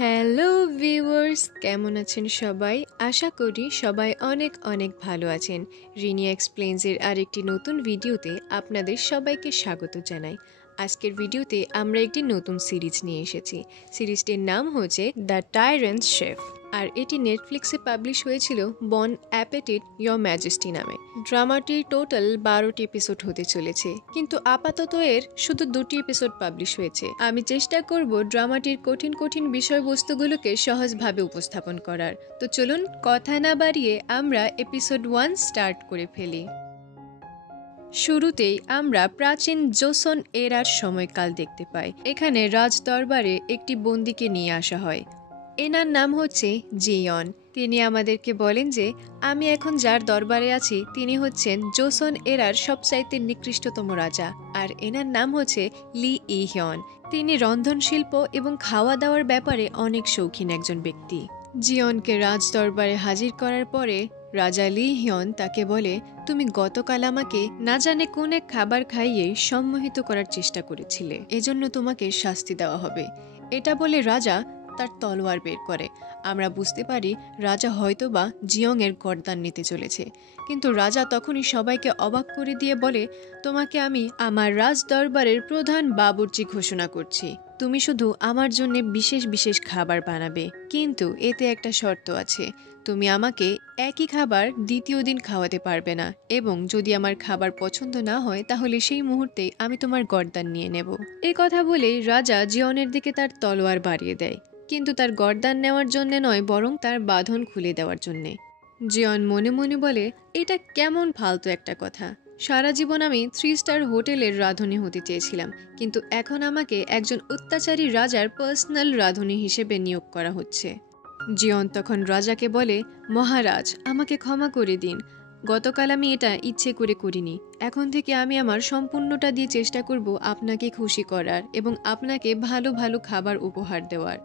Hello viewers, কেমন আছেন সবাই? আশা করি সবাই অনেক অনেক ভালো আছেন। রিনি এক্সপ্লেইনসের আরেকটি নতুন ভিডিওতে আপনাদের সবাইকে স্বাগত জানাই। আজকের ভিডিওতে আমরা একটি নতুন সিরিজ নিয়ে এসেছি। সিরিজটির নাম হচ্ছে দ্য টাইরেন্ট শেফ, আর এটি নেটফ্লিক্সে পাবলিশ হয়েছিল বন অ্যাপেটিট ইয়োর ম্যাজেস্টি নামে। ড্রামাটির টোটাল 12টি এপিসোড হতে চলেছে, কিন্তু আপাতত এর শুধু 2টি এপিসোড পাবলিশ হয়েছে। আমি চেষ্টা করব ড্রামাটির কঠিন কঠিন বিষয়বস্তুগুলোকে সহজভাবে উপস্থাপন করার। তো চলুন কথা না বাড়িয়ে আমরা এপিসোড 1 স্টার্ট করে ফেলি। শুরুতেই আমরা প্রাচীন জোসন এরার সময়কাল দেখতে পাই। এখানে রাজ দরবারে একটি বন্দীকে নিয়ে আসা হয়। এনার নাম হচ্ছে জিয়ন। তিনি আমাদেরকে বলেন যে আমি এখন যার দরবারে আছি তিনি হচ্ছেন জোসন এরার সবচাইতে নিকৃষ্টতম রাজা, আর এনার নাম হচ্ছে লি ই হিয়ন। তিনি রন্ধনশিল্প এবং খাওয়া দাওয়ার ব্যাপারে অনেক শৌখিন একজন ব্যক্তি। জিয়নকে রাজ দরবারে হাজির করার পরে রাজা লি হিয়ন তাকে বলে, তুমি গতকাল আমাকে না জানে কোন এক খাবার খাইয়ে সম্মোহিত করার চেষ্টা করেছিলে, এজন্য তোমাকে শাস্তি দেওয়া হবে। এটা বলে রাজা তার তলোয়ার বের করে। আমরা বুঝতে পারি রাজা হয়তোবা জিয়ংয়ের গর্দান নিতে চলেছে, কিন্তু রাজা তখনই সবাইকে অবাক করে দিয়ে বলে, তোমাকে আমি আমার রাজ দরবারের প্রধান বাবুর্চি ঘোষণা করছি। তুমি শুধু আমার জন্য বিশেষ বিশেষ খাবার বানাবে, কিন্তু এতে একটা শর্ত আছে। তুমি আমাকে একই খাবার দ্বিতীয় দিন খাওয়াতে পারবে না, এবং যদি আমার খাবার পছন্দ না হয় তাহলে সেই মুহূর্তে আমি তোমার গর্দান নিয়ে নেব। এই কথা বলে রাজা জিয়নের দিকে তার তলোয়ার বাড়িয়ে দেয়, কিন্তু তার গর্দান নেওয়ার জন্য নয়, বরং তার বাঁধন খুলে দেওয়ার জন্যে। জিয়ন মনে মনে বলে, এটা কেমন ফালতু একটা কথা। সারা জীবন আমি 3 স্টার হোটেলের রাঁধুনি হতে চেয়েছিলাম, কিন্তু এখন আমাকে একজন অত্যাচারী রাজার পার্সোনাল রাঁধুনি হিসেবে নিয়োগ করা হচ্ছে। জিয়ন তখন রাজাকে বলে, মহারাজ, আমাকে ক্ষমা করে দিন। গতকাল আমি এটা ইচ্ছে করে করিনি। এখন থেকে আমি আমার সম্পূর্ণটা দিয়ে চেষ্টা করব আপনাকে খুশি করার এবং আপনাকে ভালো ভালো খাবার উপহার দেওয়ার।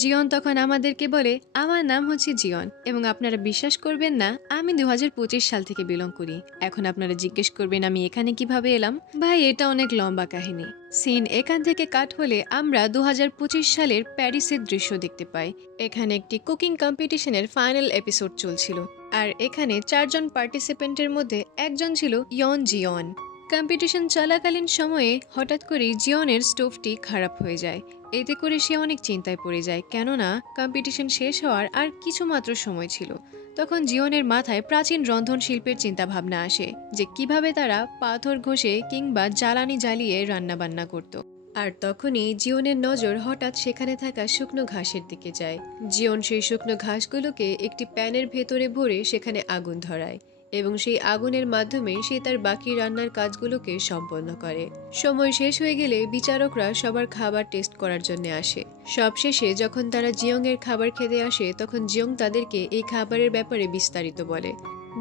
জিয়ন তখন আমাদেরকে বলে, আমার নাম হচ্ছে জিয়ন, এবং আপনারা বিশ্বাস করবেন না আমি 2025 সাল থেকে বিলং করি। এখন আপনারা জিজ্ঞেস করবেন আমি এখানে কিভাবে এলাম। ভাই, এটা অনেক লম্বা কাহিনী। সিন এখান থেকে কাট হলে আমরা 2025 সালের প্যারিসের দৃশ্য দেখতে পাই। এখানে একটি কুকিং কম্পিটিশনের ফাইনাল এপিসোড চলছিল, আর এখানে 4 জন পার্টিসিপেন্টের মধ্যে একজন ছিল ইয়ন জিয়ন। কম্পিটিশন চলাকালীন সময়ে হঠাৎ করে জিয়নের স্টোভটি খারাপ হয়ে যায়। এতে করে সে অনেক চিন্তায় পড়ে যায়, কেননা কম্পিটিশন শেষ হওয়ার আর কিছু মাত্র সময় ছিল। তখন জিয়নের মাথায় প্রাচীন রন্ধন শিল্পের চিন্তা ভাবনা আসে, যে কিভাবে তারা পাথর ঘষে কিংবা জ্বালানি জ্বালিয়ে রান্নাবান্না করত। আর তখনই জিয়নের নজর হঠাৎ সেখানে থাকা শুকনো ঘাসের দিকে যায়। জিয়ন সেই শুকনো ঘাসগুলোকে একটি প্যানের ভেতরে ভরে সেখানে আগুন ধরায়, এবং সেই আগুনের মাধ্যমে সে তার বাকি রান্নার কাজগুলোকে সম্পন্ন করে। সময় শেষ হয়ে গেলে বিচারকরা সবার খাবার টেস্ট করার জন্য আসে। সবশেষে যখন তারা জিয়ং এর খাবার খেতে আসে, তখন জিয়ং তাদেরকে এই খাবারের ব্যাপারে বিস্তারিত বলে।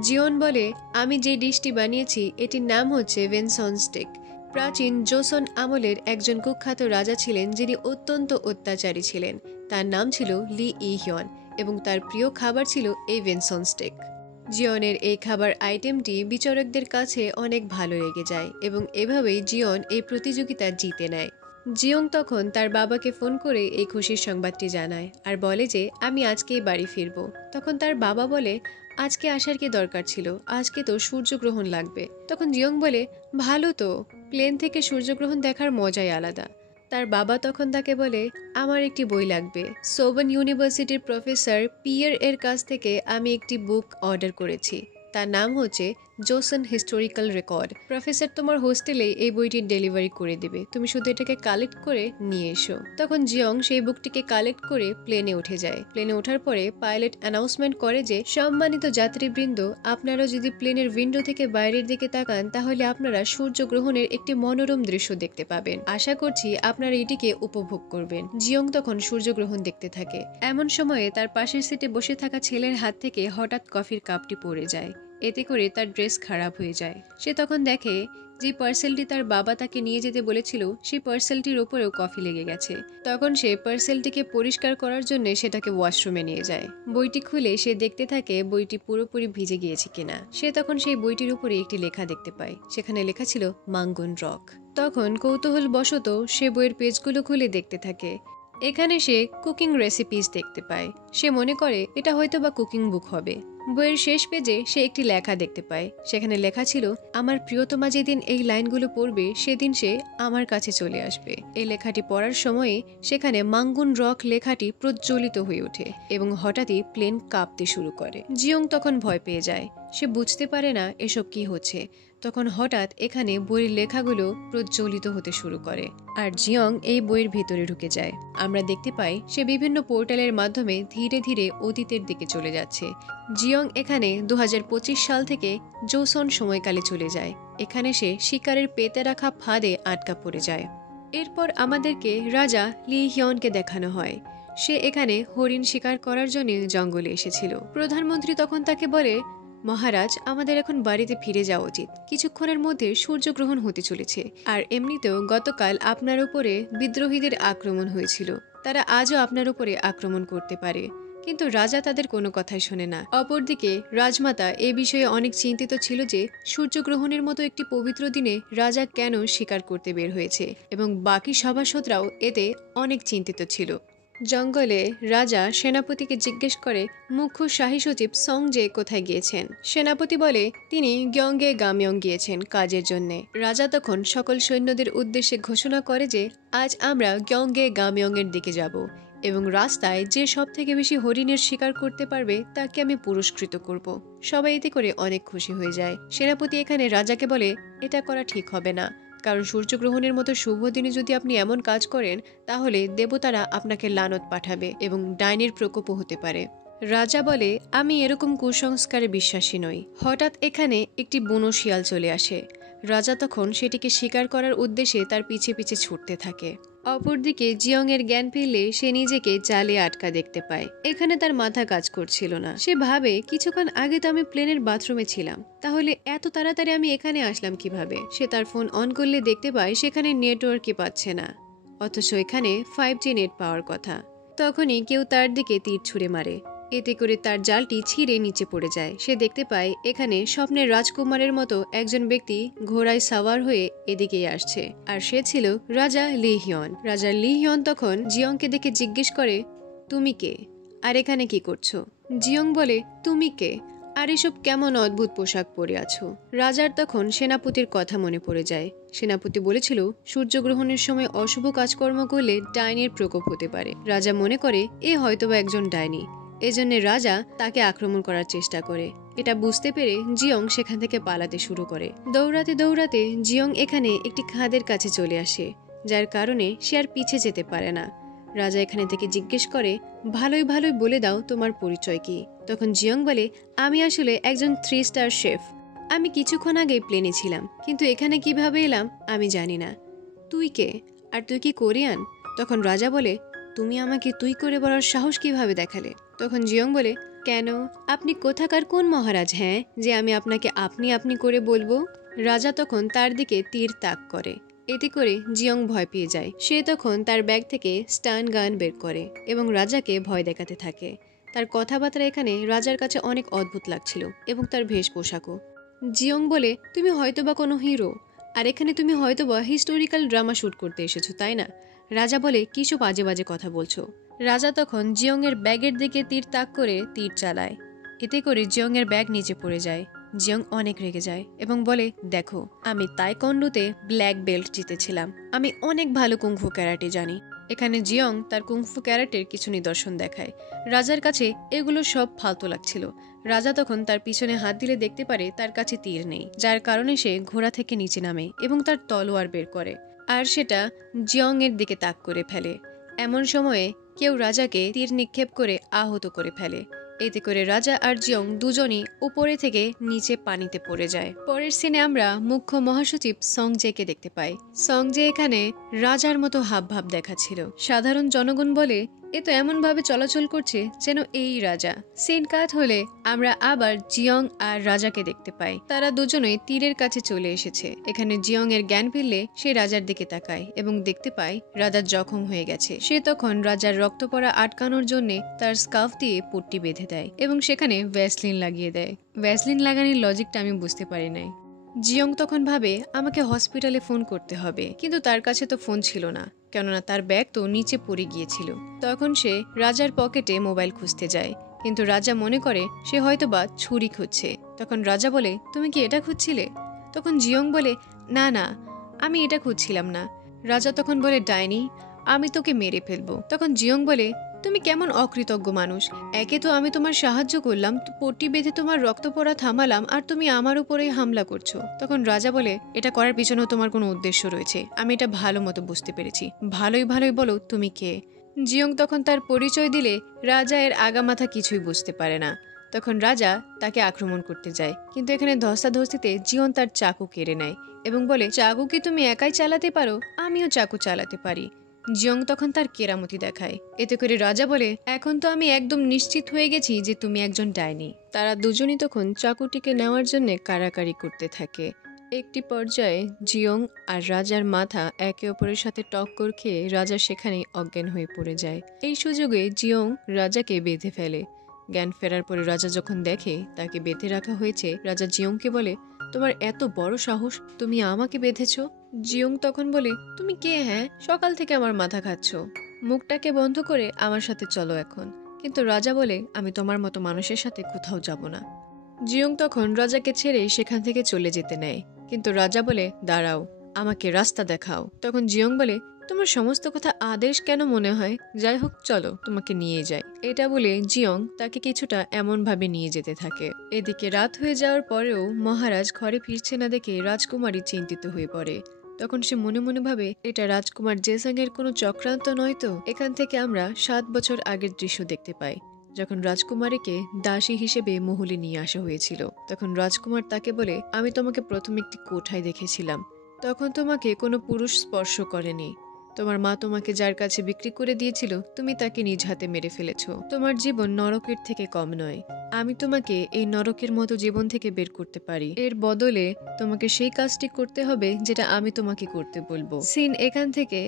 জিয়ন বলে, আমি যে ডিশটি বানিয়েছি এটির নাম হচ্ছে ভেনসন স্টেক। প্রাচীন জোসন আমলের একজন কুখ্যাত রাজা ছিলেন যিনি অত্যন্ত অত্যাচারী ছিলেন। তার নাম ছিল লি ই হিয়ন, এবং তার প্রিয় খাবার ছিল এই ভেনসন স্টেক। জিয়নের এই খাবার আইটেমটি বিচারকদের কাছে অনেক ভালো লেগে যায়, এবং এভাবেই জিয়ন এই প্রতিযোগিতা জিতে নেয়। জিয়ং তখন তার বাবাকে ফোন করে এই খুশির সংবাদটি জানায়, আর বলে যে আমি আজকেই বাড়ি ফিরব। তখন তার বাবা বলে, আজকে আসার কি দরকার ছিল, আজকে তো সূর্যগ্রহণ লাগবে। তখন জিয়ং বলে, ভালো তো, প্লেন থেকে সূর্যগ্রহণ দেখার মজাই আলাদা। তার বাবা তখন তাকে বলে, আমার একটি বই লাগবে। সোবন ইউনিভার্সিটির প্রফেসর পিয়ার এর কাছ থেকে আমি একটি বুক অর্ডার করেছি, তার নাম হচ্ছে জোসন হিস্টোরিক্যাল রেকর্ড। প্রফেসর তোমার হোস্টেলে এই বইটি ডেলিভারি করে দেবে, তুমি শুধু এটাকে কালেক্ট করে নিয়ে এসো। তখন জিয়ং সেই বুকটিকে কালেক্ট করে প্লেনে উঠে যায়। প্লেনে ওঠার পরে পাইলট অ্যানাউন্সমেন্ট করে যে, সম্মানিত যাত্রীবৃন্দ, আপনারা যদি প্লেনের উইন্ডো থেকে বাইরের দিকে তাকান তাহলে আপনারা সূর্যগ্রহণের একটি মনোরম দৃশ্য দেখতে পাবেন। আশা করছি আপনারা এটিকে উপভোগ করবেন। জিয়ং তখন সূর্যগ্রহণ দেখতে থাকে। এমন সময়ে তার পাশের সিটে বসে থাকা ছেলের হাত থেকে হঠাৎ কফির কাপটি পড়ে যায়। এতে করে তার ড্রেস খারাপ হয়ে যায়। সে তখন দেখে যে পার্সেলটি তার বাবা তাকে নিয়ে যেতে বলেছিল সেই পার্সেলটির উপরেও কফি লেগে গেছে। তখন সে পার্সেলটিকে পরিষ্কার করার জন্য সেটাকে ওয়াশরুমে নিয়ে যায়। বইটি খুলে সে দেখতে থাকে বইটি পুরোপুরি ভিজে গিয়েছে কিনা। সে তখন সেই বইটির উপরে একটি লেখা দেখতে পায়, সেখানে লেখা ছিল মাঙ্গন রক। তখন কৌতূহল বশত সে বইয়ের পেজগুলো খুলে দেখতে থাকে। এখানে সে কুকিং রেসিপিস দেখতে পায়। সে মনে করে এটা হয়তো বা কুকিং বুক হবে। বইয়ের শেষ পেজে সে একটি লেখা দেখতে পায়। সেখানে লেখা ছিল, আমার প্রিয়তমা যেদিন এই লাইনগুলো পড়বে সেদিন সে আমার কাছে চলে আসবে। এই লেখাটি পড়ার সময়ে সেখানে মাঙ্গুন রক লেখাটি প্রজ্বলিত হয়ে ওঠে এবং হঠাৎই প্লেন কাঁপতে শুরু করে। জিয়ং তখন ভয় পেয়ে যায়। সে বুঝতে পারে না এসব কি হচ্ছে। তখন হঠাৎ এখানে বইয়ের লেখাগুলো প্রজ্বলিত হতে শুরু করে আর জিয়ং এই বইয়ের ভিতরে ঢুকে যায়। আমরা দেখতে পাই সে বিভিন্ন পোর্টালের মাধ্যমে ধীরে ধীরে অতীতের দিকে চলে যাচ্ছে। জিয়ং এখানে 2025 সাল থেকে জোসন সময়কালে চলে যায়। এখানে সে শিকারের পেতে রাখা ফাঁদে আটকা পড়ে যায়। এরপর আমাদেরকে রাজা লি হিয়নকে দেখানো হয়। সে এখানে হরিণ শিকার করার জন্য জঙ্গলে এসেছিল। প্রধানমন্ত্রী তখন তাকে বলে, মহারাজ, আমাদের এখন বাড়িতে ফিরে যাওয়া উচিত। কিছুক্ষণের মধ্যে সূর্যগ্রহণ হতে চলেছে। আর এমনিতেও গতকাল আপনার উপরে বিদ্রোহীদের আক্রমণ হয়েছিল। তারা আজও আপনার উপরে আক্রমণ করতে পারে। কিন্তু রাজা তাদের কোনো কথাই শোনে না। অপরদিকে রাজমাতা এ বিষয়ে অনেক চিন্তিত ছিল যে সূর্যগ্রহণের মতো একটি পবিত্র দিনে রাজা কেন শিকার করতে বের হয়েছে এবং বাকি সভাসদরাও এতে অনেক চিন্তিত ছিল। জঙ্গলে রাজা সেনাপতিকে জিজ্ঞেস করে মুখ্য শাহী সচিব সং-জে কোথায় গিয়েছেন। সেনাপতি বলে তিনি গ্যংগে গাময়ং গিয়েছেন কাজের জন্যে। রাজা তখন সকল সৈন্যদের উদ্দেশ্যে ঘোষণা করে যে আজ আমরা গ্যংগে গাময়ং এর দিকে যাব এবং রাস্তায় যে সব থেকে বেশি হরিণের শিকার করতে পারবে তাকে আমি পুরস্কৃত করব। সবাই এতে করে অনেক খুশি হয়ে যায়। সেনাপতি এখানে রাজাকে বলে এটা করা ঠিক হবে না, কারণ সূর্যগ্রহণের মতো শুভ দিনে যদি আপনি এমন কাজ করেন তাহলে দেবতারা আপনাকে লানত পাঠাবে এবং ডাইনির প্রকোপও হতে পারে। রাজা বলে আমি এরকম কুসংস্কারে বিশ্বাসী নই। হঠাৎ এখানে একটি বুনো শিয়াল চলে আসে। রাজা তখন সেটিকে শিকার করার উদ্দেশ্যে তার পিছে পিছে ছুটতে থাকে। অপরদিকে জিয়ং এর জ্ঞান ফিরলে সে নিজেকে জালে আটকা দেখতে পায়। এখানে তার মাথা কাজ করছিল না। সে ভাবে কিছুক্ষণ আগে তো আমি প্লেনের বাথরুমে ছিলাম, তাহলে এত তাড়াতাড়ি আমি এখানে আসলাম কিভাবে। সে তার ফোন অন করলে দেখতে পায় সেখানে নেটওয়ার্কই পাচ্ছে না, অথচ এখানে 5G নেট পাওয়ার কথা। তখনই কেউ তার দিকে তীর ছুঁড়ে মারে। এতে করে তার জালটি ছিঁড়ে নিচে পড়ে যায়। সে দেখতে পায় এখানে স্বপ্নের রাজকুমারের মতো একজন ব্যক্তি ঘোড়ায় সাওয়ার হয়ে এদিকেই আসছে, আর সে ছিল রাজা লি হিয়ন। রাজা লি হিয়ন তখন জিয়ংকে দেখে জিজ্ঞেস করে, তুমি কে আর এখানে কি করছো? জিয়ং বলে, তুমি কে আর এসব কেমন অদ্ভুত পোশাক পরে আছো? রাজার তখন সেনাপতির কথা মনে পড়ে যায়। সেনাপতি বলেছিল সূর্যগ্রহণের সময় অশুভ কাজকর্ম করলে ডাইনির প্রকোপ হতে পারে। রাজা মনে করে এ হয়তোবা একজন ডাইনি। এজন্য রাজা তাকে আক্রমণ করার চেষ্টা করে। এটা বুঝতে পেরে জিয়ং সেখান থেকে পালাতে শুরু করে। দৌড়াতে দৌড়াতে জিয়ং এখানে একটি খাদের কাছে চলে আসে, যার কারণে সে আর পিছে যেতে পারে না। রাজা এখানে থেকে জিজ্ঞেস করে, ভালোই ভালোই বলে দাও তোমার পরিচয় কি? তখন জিয়ং বলে, আমি আসলে একজন 3 স্টার শেফ। আমি কিছুক্ষণ আগে প্লেনে ছিলাম, কিন্তু এখানে কিভাবে এলাম আমি জানি না। তুই কে আর তুই কি কোরিয়ান? তখন রাজা বলে, তুমি আমাকে তুই করে বলার সাহস কিভাবে দেখালে? তখন জিয়ং বলে, কেন, আপনি কোথাকার কোন মহারাজ হ্যাঁ যে আমি আপনাকে আপনি আপনি করে বলবো? রাজা তখন তার দিকে তীর তাক করে। এতে করে জিয়ং ভয় পেয়ে যায়। সে তখন তার ব্যাগ থেকে স্টান গান বের করে এবং রাজাকে ভয় দেখাতে থাকে। তার কথাবার্তা এখানে রাজার কাছে অনেক অদ্ভুত লাগছিল এবং তার বেশ পোশাকও। জিয়ং বলে, তুমি হয়তোবা কোনো হিরো, আর এখানে তুমি হয়তোবা হিস্টোরিক্যাল ড্রামা শুট করতে এসেছো, তাই না? রাজা বলে, কিছু বাজে বাজে কথা বলছো। রাজা তখন জিয়ং এর ব্যাগের দিকে তীর তাক করে তীর চালায়। এতে করে জিয়ং এর ব্যাগ নিচে পড়ে যায়। জিয়ং অনেক রেগে যায় এবং বলে, দেখো, আমি তাইকোন্ডোতে ব্ল্যাক বেল্ট জিতেছিলাম। আমি অনেক ভালো কুংফু ক্যারাটে জানি। এখানে জিয়ং তার কুংফু ক্যারাটের কিছু নিদর্শন দেখায়। রাজার কাছে এগুলো সব ফালতু লাগছিল। রাজা তখন তার পিছনে হাত দিলে দেখতে পারে তার কাছে তীর নেই, যার কারণে সে ঘোড়া থেকে নিচে নামে এবং তার তলোয়ার বের করে আর সেটা জিয়ং এর দিকে তাক করে ফেলে। এমন সময়ে কেউ রাজাকে তীর নিক্ষেপ করে আহত করে ফেলে। এতে করে রাজা আর জিয়ং দুজনই উপরে থেকে নিচে পানিতে পড়ে যায়। পরের সিনে আমরা মুখ্য মহাসচিব সং-জেকে দেখতে পাই। সং-জে এখানে রাজার মতো হাবভাব দেখাচ্ছিল। সাধারণ জনগণ বলে, এ তো এমন ভাবে চলাচল করছে যেন এই রাজা। সিন কাট হলে আমরা আবার জিয়ং আর রাজাকে দেখতে পাই। তারা দুজনেই তীরের কাছে চলে এসেছে। এখানে জিয়ং এর জ্ঞান ফিরলে সে রাজার দিকে তাকায় এবং দেখতে পায় রাজার জখম হয়ে গেছে। সে তখন রাজার রক্ত পড়া আটকানোর জন্য তার স্কার্ফ দিয়ে পট্টি বেঁধে দেয় এবং সেখানে ভ্যাসলিন লাগিয়ে দেয়। ভ্যাসলিন লাগানোর লজিকটা আমি বুঝতে পারি নাই। জিয়ং তখন ভাবে আমাকে হসপিটালে ফোন করতে হবে, কিন্তু তার কাছে তো ফোন ছিল না। কেননা তার ব্যাগ তো নিচে পড়ে গিয়েছিল। তখন সে রাজার পকেটে মোবাইল খুঁজতে যায়, কিন্তু রাজা মনে করে সে হয়তোবা ছুরি খুঁজছে। তখন রাজা বলে, তুমি কি এটা খুঁজছিলে? তখন জিয়ং বলে, না না, আমি এটা খুঁজছিলাম না। রাজা তখন বলে, ডাইনি, আমি তোকে মেরে ফেলবো। তখন জিয়ং বলে, তুমি কেমন অকৃতজ্ঞ মানুষ! একে তো আমি তোমার সাহায্য করলাম, পট্টি বেঁধে তোমার রক্ত পড়া থামালাম, আর তুমি আমার উপরেই হামলা করছো। তখন রাজা বলে, এটা করার পিছনেও তোমার কোনো উদ্দেশ্য রয়েছে, আমি এটা ভালো মতো বুঝতে পেরেছি। ভালোই ভালোই বলো তুমি কে? জিয়ং তখন তার পরিচয় দিলে রাজা এর আগামাথা কিছুই বুঝতে পারে না। তখন রাজা তাকে আক্রমণ করতে যায়, কিন্তু এখানে ধস্তাধস্তিতে জিয়ন তার চাকু কেড়ে নেয় এবং বলে, চাকু কি তুমি একাই চালাতে পারো? আমিও চাকু চালাতে পারি। জিয়ং তখন তার কেরামতি দেখায়। এতে করে রাজা বলে, এখন তো আমি একদম নিশ্চিত হয়ে গেছি যে তুমি একজন ডাইনি। তারা দুজনই তখন চাকুটিকে নেওয়ার জন্য কাড়াকাড়ি করতে থাকে। একটি পর্যায়ে জিয়ং আর রাজার মাথা একে অপরের সাথে টক্কর খেয়ে রাজা সেখানেই অজ্ঞান হয়ে পড়ে যায়। এই সুযোগে জিয়ং রাজাকে বেঁধে ফেলে। জ্ঞান ফেরার পরে রাজা যখন দেখে তাকে বেঁধে রাখা হয়েছে, রাজা জিয়ংকে বলে, তোমার এত বড় সাহস, তুমি আমাকে বেঁধেছ? জিয়ং তখন বলে, তুমি কে? হ্যাঁ, সকাল থেকে আমার মাথা খাচ্ছ, মুখটাকে বন্ধ করে আমার সাথে চলো এখন। কিন্তু রাজা বলে, আমি তোমার মতো মানুষের সাথে কোথাও যাব না। জিয়ং তখন রাজাকে ছেড়ে সেখান থেকে চলে যেতে নেয়, কিন্তু রাজা বলে, দাঁড়াও, আমাকে রাস্তা দেখাও। তখন জিয়ং বলে, তোমার সমস্ত কথা আদেশ কেন মনে হয়? যাই হোক, চলো তোমাকে নিয়ে যাই। এটা বলে জিয়ং তাকে কিছুটা এমন ভাবে নিয়ে যেতে থাকে। এদিকে রাত হয়ে যাওয়ার পরেও মহারাজ ঘরে ফিরছে না দেখে রাজকুমারী চিন্তিত হয়ে পড়ে। তখন সে মনে মনে ভাবে, এটা রাজকুমার জেসাং এর কোনো চক্রান্ত নয় তো? এখান থেকে আমরা 7 বছর আগের দৃশ্য দেখতে পাই, যখন রাজকুমারীকে দাসী হিসেবে মহলে নিয়ে আসা হয়েছিল। তখন রাজকুমার তাকে বলে, আমি তোমাকে প্রথম একটি কোঠায় দেখেছিলাম, তখন তোমাকে কোনো পুরুষ স্পর্শ করেনি। তোমার মা তোমাকে যার কাছে বিক্রি করে দিয়েছিল, তুমি তাকে নিজ হাতে মেরে ফেলেছ। তোমার জীবন নরকের থেকে কম নয়। আমি তোমাকে এই নরকের মতো জীবন থেকে বের করতে পারি। এর বদলে তোমাকে সেই কাজটি করতে হবে যেটা আমি তোমাকে করতে বলবো। সিন এখান থেকে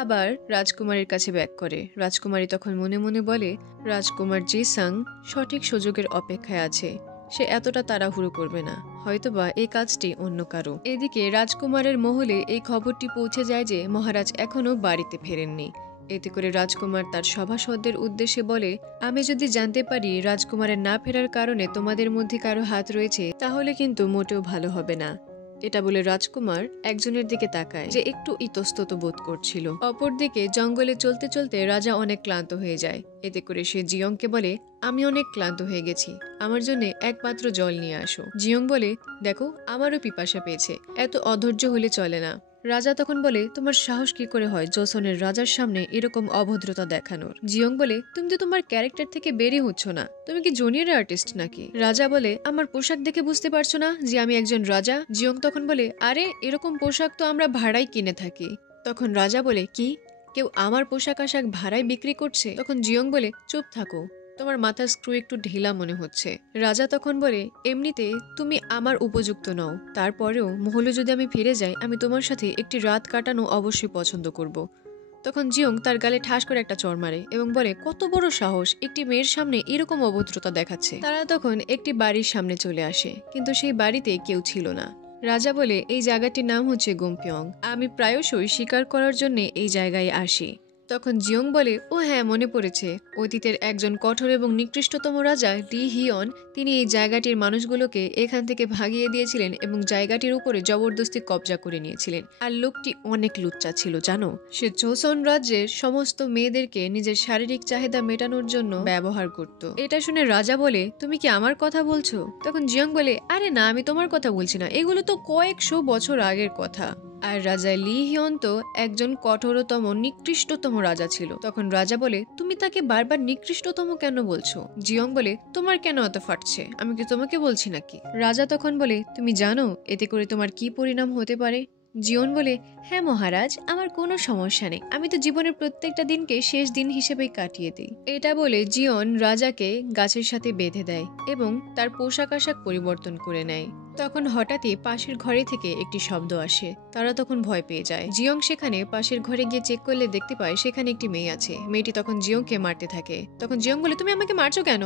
আবার রাজকুমারীর কাছে ব্যাক করে। রাজকুমারী তখন মনে মনে বলে, রাজকুমার জেসাং সঠিক সুযোগের অপেক্ষায় আছে, সে এতটা তাড়াহুড়ো করবে না, হয়তোবা এই কাজটি অন্য কারো। এদিকে রাজকুমারের মহলে এই খবরটি পৌঁছে যায় যে মহারাজ এখনো বাড়িতে ফেরেননি। এতে করে রাজকুমার তার সভাসদদের উদ্দেশ্যে বলে, আমি যদি জানতে পারি রাজকুমারের না ফেরার কারণে তোমাদের মধ্যে কারো হাত রয়েছে, তাহলে কিন্তু মোটেও ভালো হবে না। এটা বলে রাজকুমার একজনের দিকে তাকায়, যে একটু ইতস্তত বোধ করছিল। অপরদিকে জঙ্গলে চলতে চলতে রাজা অনেক ক্লান্ত হয়ে যায়। এতে করে সে জিয়ংকে বলে, আমি অনেক ক্লান্ত হয়ে গেছি, আমার জন্য একমাত্র জল নিয়ে আসো। জিয়ং বলে, দেখো, আমারও পিপাসা পেয়েছে, এত অধৈর্য হলে চলে না। রাজা তখন বলে, তোমার সাহস কি করে হয় জোসনের রাজার সামনে এরকম অভদ্রতা দেখানোর? জিয়ং বলে, তুমি তো তোমার ক্যারেক্টার থেকে বেরিয়ে হচ্ছ না, তুমি কি জুনিয়র আর্টিস্ট নাকি? রাজা বলে, আমার পোশাক দেখে বুঝতে পারছো না যে আমি একজন রাজা? জিয়ং তখন বলে, আরে এরকম পোশাক তো আমরা ভাড়াই কিনে থাকি। তখন রাজা বলে, কি, কেউ আমার পোশাক আশাক ভাড়ায় বিক্রি করছে? তখন জিয়ং বলে, চুপ থাকো, তোমার মাথার স্ক্রু একটু ঢিলা মনে হচ্ছে। রাজা তখন বলে, এমনিতে তুমি আমার উপযুক্ত নও, তারপরেও মহলে যদি আমি ফিরে যাই, আমি তোমার সাথে একটি রাত কাটানো অবশ্যই পছন্দ করব। তখন জিয়ং তার গালে ঠাস করে একটা চড় মারে এবং বলে, কত বড় সাহস, একটি মেয়ের সামনে এরকম অভদ্রতা দেখাচ্ছে। তারা তখন একটি বাড়ির সামনে চলে আসে, কিন্তু সেই বাড়িতে কেউ ছিল না। রাজা বলে, এই জায়গাটির নাম হচ্ছে গোমপিয়ং, আমি প্রায়শই শিকার করার জন্য এই জায়গায় আসি। তখন জিয়ং বলে, ও হ্যাঁ, মনে পড়েছে, অতীতের একজন কঠোর এবং নিকৃষ্টতম রাজা লি হিয়ন, তিনি এই জায়গাটির মানুষগুলোকে এখান থেকে ভাগিয়ে দিয়েছিলেন এবং জায়গাটির উপরে জবরদস্তি কবজা করে নিয়েছিলেন। আর লোকটি অনেক লুচ্চা ছিল, জানো, সে জোসন রাজ্যের সমস্ত মেয়েদেরকে নিজের শারীরিক চাহিদা মেটানোর জন্য ব্যবহার করত। এটা শুনে রাজা বলে, তুমি কি আমার কথা বলছো? তখন জিয়ং বলে, আরে না, আমি তোমার কথা বলছি না, এগুলো তো কয়েকশো বছর আগের কথা। আর রাজা লি হিয়ন তো একজন কঠোরতম নিকৃষ্টতম রাজা ছিল। তখন রাজা বলে, তুমি তাকে বারবার নিকৃষ্টতম কেন বলছো? জিয়ং বলে, তোমার কেন এত ফাটছে, আমি কি তোমাকে বলছি নাকি? রাজা তখন বলে, তুমি জানো এতে করে তোমার কি পরিণাম হতে পারে? জিয়ন বলে, হ্যাঁ মহারাজ, আমার কোনো সমস্যা নেই, আমি তো জীবনের প্রত্যেকটা দিনকে শেষ দিন হিসেবেই কাটিয়ে দিই। এটা বলে জিয়ন রাজাকে গাছের সাথে বেঁধে দেয় এবং তার পোশাক আশাক পরিবর্তন করে নেয়। তখন হঠাৎই পাশের ঘরে থেকে একটি শব্দ আসে। তারা তখন ভয় পেয়ে যায়। জিয়ং সেখানে পাশের ঘরে গিয়ে চেক করলে দেখতে পায় সেখানে একটি মেয়ে আছে। মেয়েটি তখন জিয়ংকে মারতে থাকে। তখন জিয়ং বলে, তুমি আমাকে মারছো কেন?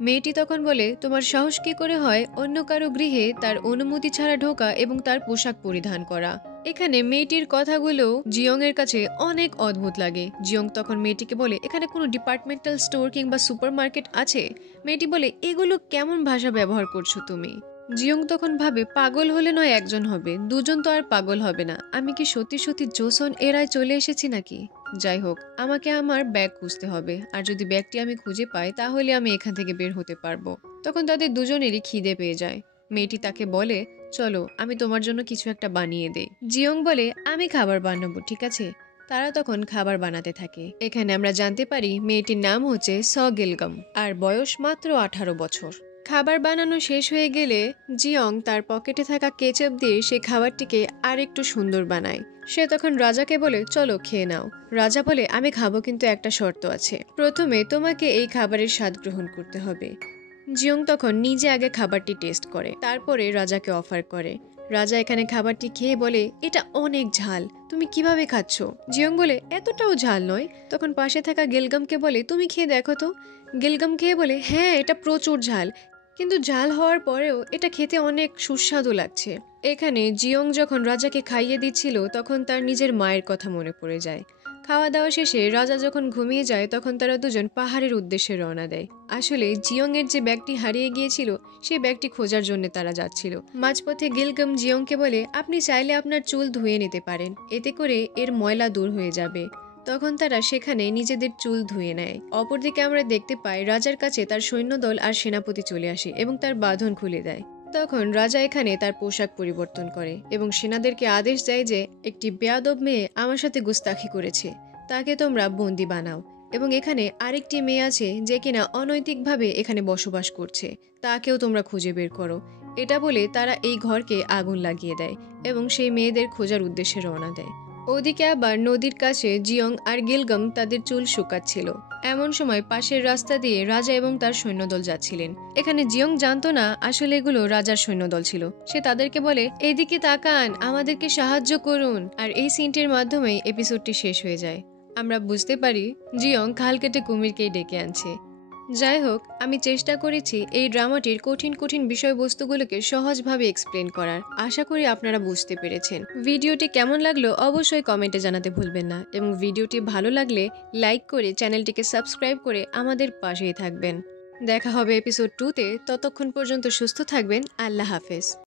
মেয়েটি তখন বলে, তোমার সাহস কি করে হয় অন্য কারো গৃহে তার অনুমতি ছাড়া ঢোকা এবং তার পোশাক পরিধান করা। এখানে মেয়েটির কথাগুলো জিয়ং এর কাছে অনেক অদ্ভুত লাগে। জিয়ং তখন মেয়েটিকে বলে, এখানে কোনো ডিপার্টমেন্টাল স্টোর কিংবা সুপারমার্কেট আছে? মেয়েটি বলে, এগুলো কেমন ভাষা ব্যবহার করছো তুমি? জিয়ং তখন ভাবে, পাগল হলে নয় একজন হবে, দুজন তো আর পাগল হবে না। আমি কি সত্যি সত্যি জোসন এরায় চলে এসেছি নাকি? যাই হোক, আমাকে আমার ব্যাগ খুঁজতে হবে, আর যদি ব্যাগটি আমি খুঁজে পাই তাহলে আমি এখান থেকে বের হতে পারবো। তখন তাদের দুজনেরই খিদে পেয়ে যায়। মেয়েটি তাকে বলে, চলো আমি তোমার জন্য কিছু একটা বানিয়ে দেই। জিয়ং বলে, আমি খাবার বানাবো, ঠিক আছে। তারা তখন খাবার বানাতে থাকে। এখানে আমরা জানতে পারি মেয়েটির নাম হচ্ছে স গিলগম, আর বয়স মাত্র 18 বছর। খাবার বানানো শেষ হয়ে গেলে জিয়ং তার পকেটে থাকা কেচাপ দিয়ে সেই খাবারটিকে আর একটু সুন্দর বানায়। সে তখন রাজাকে বলে, চলো খেয়ে নাও। রাজা বলে, আমি খাবো, কিন্তু একটা শর্ত আছে। প্রথমে তোমাকে এই খাবারের স্বাদ গ্রহণ করতে হবে। জিয়ং তখন নিজে আগে খাবারটি টেস্ট করে, তারপরে রাজাকে অফার করে। রাজা এখানে খাবারটি খেয়ে বলে, এটা অনেক ঝাল, তুমি কিভাবে খাচ্ছ? জিয়ং বলে, এতটাও ঝাল নয়। তখন পাশে থাকা গিলগামকে বলে, তুমি খেয়ে দেখো তো। গিলগাম খেয়ে বলে, হ্যাঁ এটা প্রচুর ঝাল, কিন্তু ঝাল হওয়ার পরেও এটা খেতে অনেক সুস্বাদু লাগছে। এখানে জিয়ং যখন রাজাকে খাইয়ে দিচ্ছিল তখন তার নিজের মায়ের কথা মনে পড়ে যায়। খাওয়া দাওয়া শেষে রাজা যখন ঘুমিয়ে যায় তখন তারা দুজন পাহাড়ের উদ্দেশ্যে রওনা দেয়। আসলে জিয়ং এর যে ব্যাগটি হারিয়ে গিয়েছিল সেই ব্যাগটি খোঁজার জন্য তারা যাচ্ছিল। মাঝপথে গিলগাম জিয়ংকে বলে, আপনি চাইলে আপনার চুল ধুয়ে নিতে পারেন, এতে করে এর ময়লা দূর হয়ে যাবে। তখন তারা সেখানে নিজেদের চুল ধুয়ে নেয়। অপরদিকে আমরা দেখতে পাই রাজার কাছে তার সৈন্যদল আর সেনাপতি চলে আসে এবং তার বাঁধন খুলে দেয়। তখন রাজা এখানে তার পোশাক পরিবর্তন করে এবং সেনাদেরকে আদেশ দেয় যে একটি বেয়াদব মেয়ে আমার সাথে গুস্তাখি করেছে, তাকে তোমরা বন্দি বানাও। এবং এখানে আরেকটি মেয়ে আছে যে কিনা অনৈতিকভাবে এখানে বসবাস করছে, তাকেও তোমরা খুঁজে বের করো। এটা বলে তারা এই ঘরকে আগুন লাগিয়ে দেয় এবং সেই মেয়েদের খোঁজার উদ্দেশ্যে রওনা দেয়। ওদিকে আবার নদীর কাছে জিয়ং আর গিলগাম তাদের চুল শুকাচ্ছিল। এমন সময় পাশের রাস্তা দিয়ে রাজা এবং তার সৈন্যদল যাচ্ছিলেন। এখানে জিয়ং জানতো না আসলে এগুলো রাজার সৈন্যদল ছিল। সে তাদেরকে বলে, এদিকে তাকান, আমাদেরকে সাহায্য করুন। আর এই সিনটির মাধ্যমেই এপিসোডটি শেষ হয়ে যায়। আমরা বুঝতে পারি জিয়ং খাল কেটে কুমিরকেই ডেকে আনছে। যাই হোক, আমি চেষ্টা করেছি এই ড্রামাটির কঠিন কঠিন বিষয়বস্তুগুলোকে সহজভাবে এক্সপ্লেন করার। আশা করি আপনারা বুঝতে পেরেছেন। ভিডিওটি কেমন লাগলো অবশ্যই কমেন্টে জানাতে ভুলবেন না, এবং ভিডিওটি ভালো লাগলে লাইক করে চ্যানেলটিকে সাবস্ক্রাইব করে আমাদের পাশেই থাকবেন। দেখা হবে এপিসোড 2-তে। ততক্ষণ পর্যন্ত সুস্থ থাকবেন। আল্লাহ হাফেজ।